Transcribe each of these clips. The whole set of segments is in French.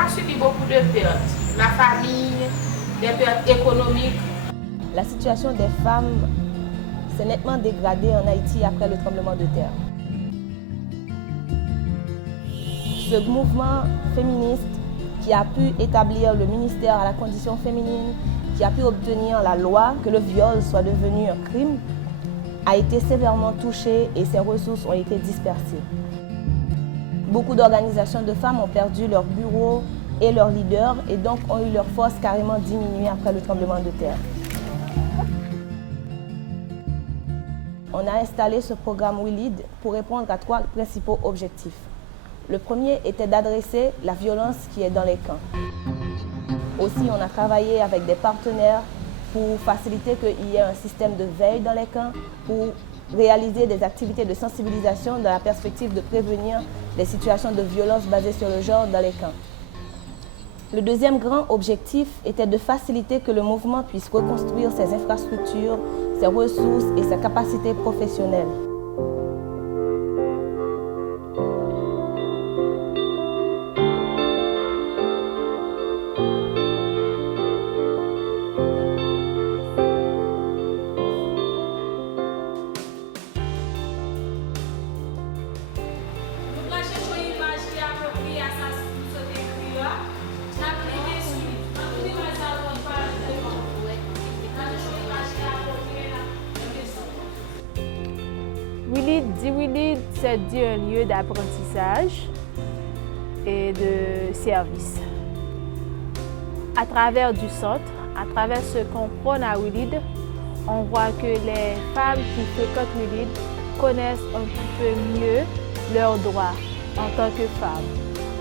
a subi beaucoup de pertes. La famille, des pertes économiques. La situation des femmes s'est nettement dégradée en Haïti après le tremblement de terre. Ce mouvement féministe qui a pu établir le ministère à la condition féminine, qui a pu obtenir la loi que le viol soit devenu un crime, a été sévèrement touché et ses ressources ont été dispersées. Beaucoup d'organisations de femmes ont perdu leurs bureaux et leurs leaders et donc ont eu leur force carrément diminuée après le tremblement de terre. On a installé ce programme We Lead pour répondre à 3 principaux objectifs. Le premier était d'adresser la violence qui est dans les camps. Aussi, on a travaillé avec des partenaires pour faciliter qu'il y ait un système de veille dans les camps, pour réaliser des activités de sensibilisation dans la perspective de prévenir les situations de violence basées sur le genre dans les camps. Le deuxième grand objectif était de faciliter que le mouvement puisse reconstruire ses infrastructures, ses ressources et ses capacités professionnelles. We Lead, c'est un lieu d'apprentissage et de service. À travers du centre, à travers ce qu'on prône à We Lead, on voit que les femmes qui fréquentent We Lead connaissent un petit peu mieux leurs droits en tant que femmes,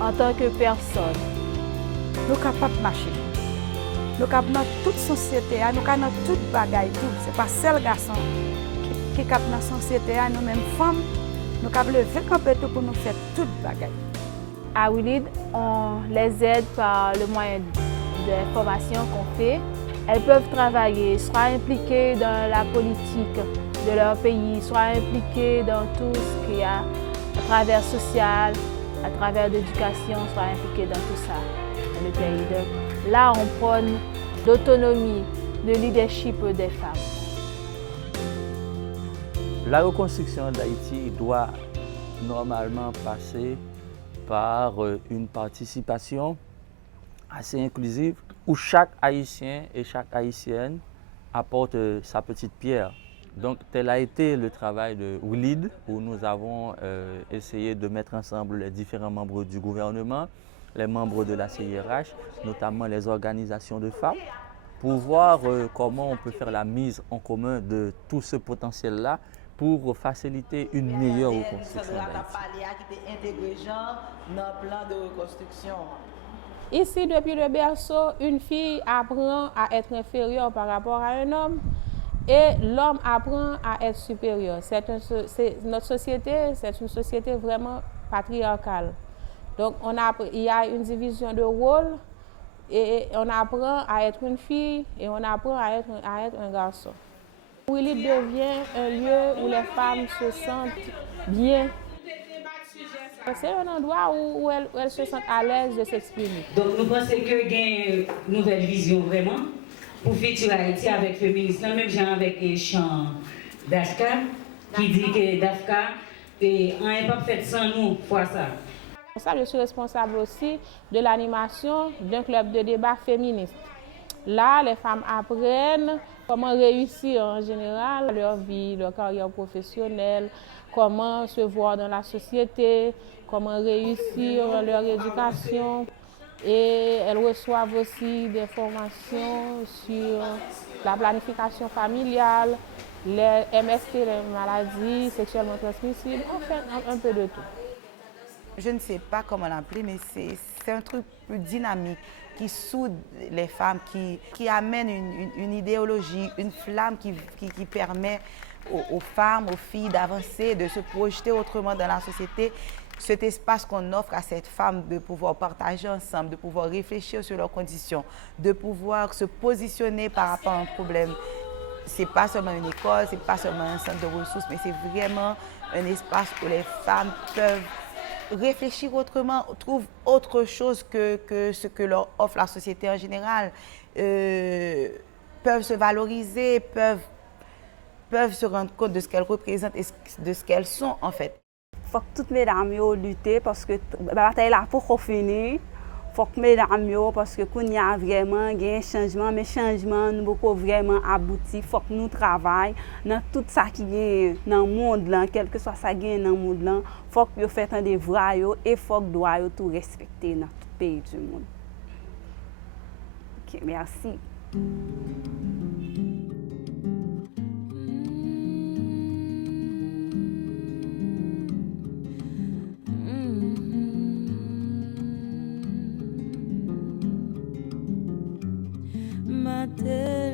en tant que personnes. Nous sommes capables de marcher. Nous sommes capables dans toute société, nous sommes dans toute bagaille. Ce n'est pas seul garçon qui est capable dans la société, nous-mêmes femmes, nous sommes capables de lever compétence pour nous faire toute bagaille. À We Lead, on les aide par le moyen des formations qu'on fait. Elles peuvent travailler, soit impliquées dans la politique de leur pays, soit impliquées dans tout ce qu'il y a à travers social, à travers l'éducation, soit impliquées dans tout ça dans le pays. Donc, là, on prône l'autonomie, le leadership des femmes. La reconstruction d'Haïti doit normalement passer par une participation assez inclusive où chaque Haïtien et chaque Haïtienne apporte sa petite pierre. Donc tel a été le travail de We Lead, où nous avons essayé de mettre ensemble les différents membres du gouvernement, les membres de la CIRH, notamment les organisations de femmes, pour voir comment on peut faire la mise en commun de tout ce potentiel-là pour faciliter une meilleure reconstruction d'Haïti. Ici, depuis le berceau, une fille apprend à être inférieure par rapport à un homme et l'homme apprend à être supérieur. Notre société, c'est une société vraiment patriarcale. Donc, il y a une division de rôle et on apprend à être une fille et on apprend à être un garçon. We Lead devient un lieu où les femmes se sentent bien. C'est un endroit où elles se sentent à l'aise de s'exprimer. Donc nous pensons qu'il y a une nouvelle vision vraiment pour futur Haïti avec le féminisme, même genre avec le chant d'Afka, qui dit que d'Afka, on n'est pas fait sans nous, pour ça. Je suis responsable aussi de l'animation d'un club de débat féministe. Là, les femmes apprennent comment réussir en général leur vie, leur carrière professionnelle, comment se voir dans la société, comment réussir leur éducation. Et elles reçoivent aussi des formations sur la planification familiale, les MST, les maladies sexuellement transmissibles, en fait un peu de tout. Je ne sais pas comment l'appeler, mais c'est un truc plus dynamique qui soude les femmes, qui amène une idéologie, une flamme qui permet aux femmes, aux filles d'avancer, de se projeter autrement dans la société. Cet espace qu'on offre à cette femme de pouvoir partager ensemble, de pouvoir réfléchir sur leurs conditions, de pouvoir se positionner par rapport à un problème. Ce n'est pas seulement une école, ce n'est pas seulement un centre de ressources, mais c'est vraiment un espace où les femmes peuvent réfléchir autrement, trouvent autre chose que ce que leur offre la société en général, peuvent se valoriser, peuvent se rendre compte de ce qu'elles représentent et de ce qu'elles sont en fait. Il faut que toutes les mesdames luttent parce que la bataille là pour finir. Il faut que mesdames parce que qu'on y a vraiment un changement, mais changement nous beaucoup vraiment abouti. Il faut que nous travaillons dans tout ça qui est dans le monde là, quel que soit ça qui est dans le monde là. Il faut que vous faites un devoir et il faut que vous doyez tout respecter dans tout pays du monde. Ok, merci. Matin.